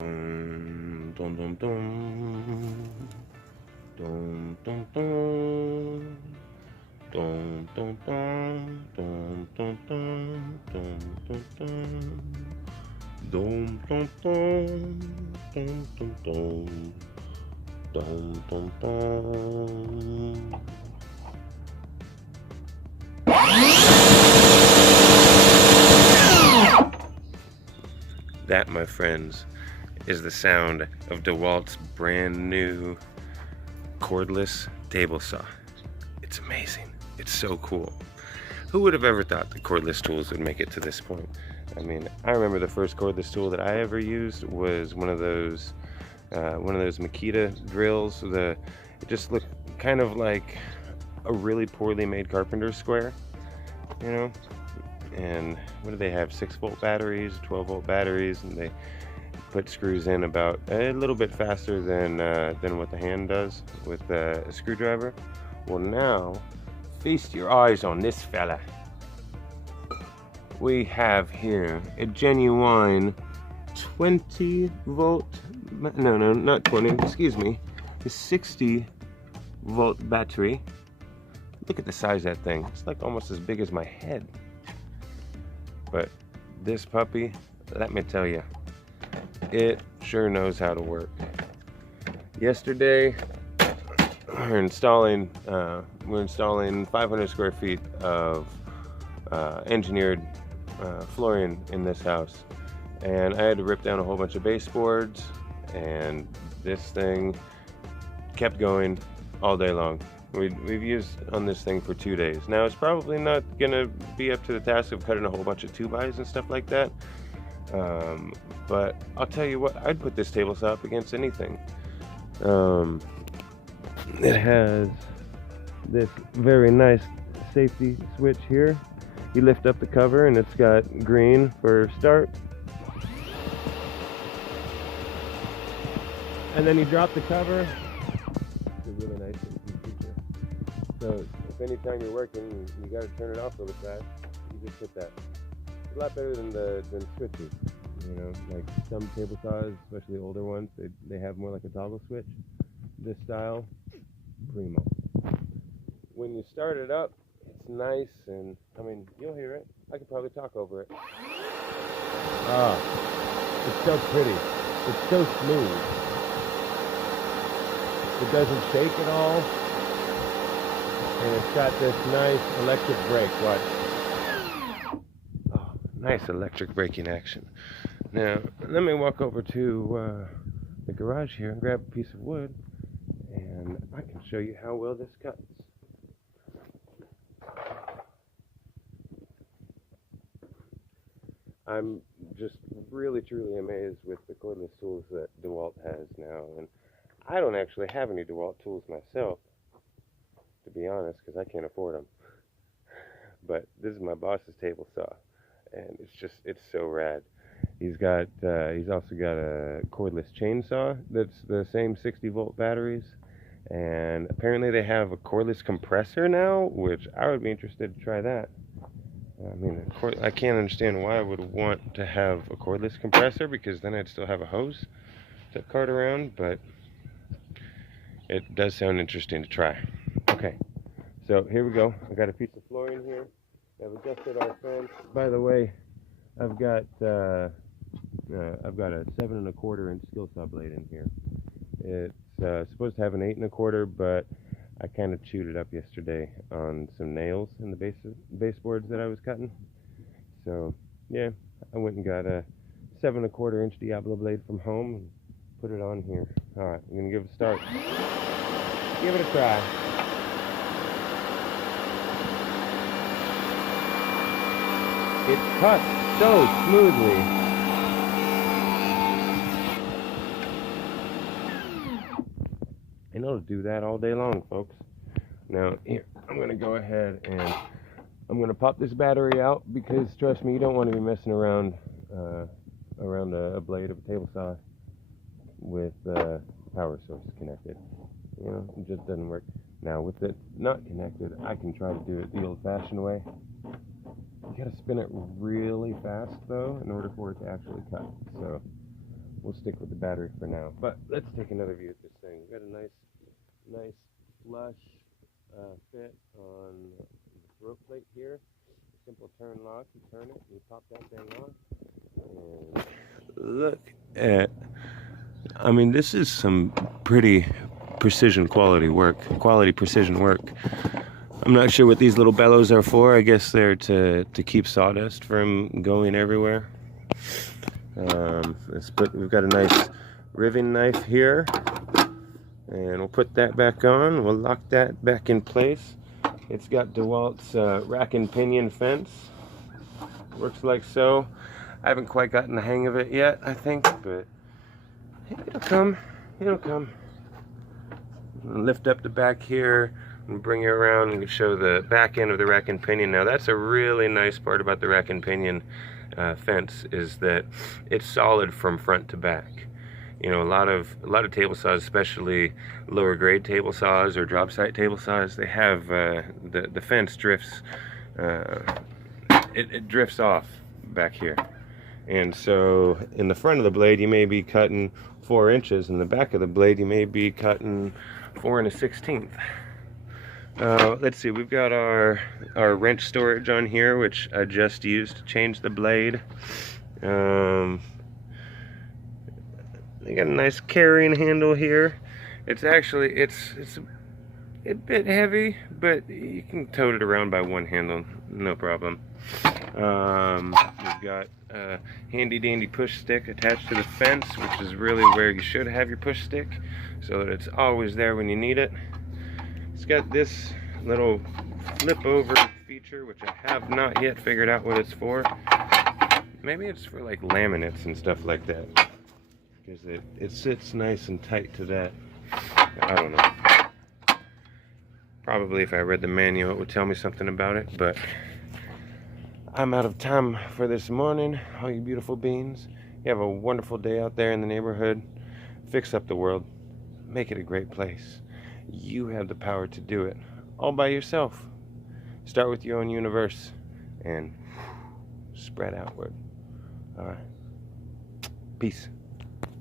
Dum, dum, dum, dum. Dum, dum, dum. Dum, dum, dum. Dum, dum, dum. Dum, dum, dum. Dum, dum, dum. Dum, dum, dum. Dum, dum, dum. That, my friends, is the sound of DeWalt's brand new cordless table saw. It's amazing. It's so cool. Who would have ever thought that cordless tools would make it to this point? I mean, I remember the first cordless tool that I ever used was one of those Makita drills. It just looked kind of like a really poorly made carpenter square, you know. And what do they have? 6-volt batteries, 12-volt batteries, and they put screws in about a little bit faster than what the hand does with a screwdriver. Well, now feast your eyes on this fella. We have here a genuine 20-volt, no, not 20, excuse me, a 60-volt battery. Look at the size of that thing. It's like almost as big as my head. But this puppy, let me tell you, it sure knows how to work. Yesterday, we're installing 500 square feet of engineered flooring in this house, and I had to rip down a whole bunch of baseboards, and this thing kept going all day long. We've used on this thing for 2 days. Now, it's probably not gonna be up to the task of cutting a whole bunch of 2x and stuff like that, but I'll tell you what, I'd put this table saw up against anything. It has this very nice safety switch here. You lift up the cover and it's got green for start, and then you drop the cover. It's a really nice safety feature. So if anytime you're working you got to turn it off really fast, you just hit that. It's a lot better than switches. You know, like some table saws, especially older ones, they have more like a toggle switch. This style, primo. When you start it up, it's nice, and I mean, you'll hear it. I could probably talk over it. Ah, it's so pretty. It's so smooth. It doesn't shake at all, and it's got this nice electric brake. Watch. Oh, nice electric braking action. Now, let me walk over to the garage here and grab a piece of wood, and I can show you how well this cuts. I'm just really, truly amazed with the cordless tools that DeWalt has now, and I don't actually have any DeWalt tools myself, to be honest, because I can't afford them. But this is my boss's table saw, and it's so rad. He's also got a cordless chainsaw that's the same 60-volt batteries, and apparently they have a cordless compressor now, which I would be interested to try that. I mean, I can't understand why I would want to have a cordless compressor, because then I'd still have a hose to cart around, but it does sound interesting to try. Okay, so here we go. I got a piece of flooring here. I've adjusted our fence. By the way, I've got a 7 1/4 inch skill saw blade in here. It's supposed to have an 8 1/4, but I kind of chewed it up yesterday on some nails in the baseboards that I was cutting. So yeah, I went and got a 7 1/4 inch Diablo blade from home and put it on here. All right, I'm gonna give it a start. Give it a try. It cuts so smoothly. And it'll do that all day long, folks. Now, here, I'm going to go ahead and I'm going to pop this battery out, because, trust me, you don't want to be messing around a blade of a table saw with power source connected. You know, it just doesn't work. Now, with it not connected, I can try to do it the old-fashioned way. You got to spin it really fast, though, in order for it to actually cut. So we'll stick with the battery for now. But let's take another view at this thing. We've got a nice flush fit on the throat plate here. Simple turn lock. You turn it, you pop that thing on, and look at. I mean, this is some pretty precision precision work. I'm not sure what these little bellows are for. I guess they're to keep sawdust from going everywhere. We've got a nice riving knife here, and we'll put that back on. We'll lock that back in place. It's got DeWalt's rack and pinion fence. Works like so. I haven't quite gotten the hang of it yet, I think, but it'll come. It'll come. Lift up the back here and bring it around and show the back end of the rack and pinion. Now that's a really nice part about the rack and pinion fence, is that it's solid from front to back. You know, a lot of table saws, especially lower grade table saws or drop site table saws, they have the fence drifts. It drifts off back here, and so in the front of the blade you may be cutting 4 inches. In the back of the blade you may be cutting 4 1/16. Let's see, we've got our wrench storage on here, which I just used to change the blade. They got a nice carrying handle here. It's actually it's a bit heavy, but you can tote it around by one handle, no problem. We've got a handy dandy push stick attached to the fence, which is really where you should have your push stick, so that it's always there when you need it. It's got this little flip over feature, which I have not yet figured out what it's for. Maybe it's for like laminates and stuff like that, because it sits nice and tight to that. I don't know. Probably if I read the manual it would tell me something about it, but I'm out of time for this morning. All you beautiful beings, you have a wonderful day out there in the neighborhood. Fix up the world. Make it a great place. You have the power to do it all by yourself. Start with your own universe and spread outward. All right. Peace.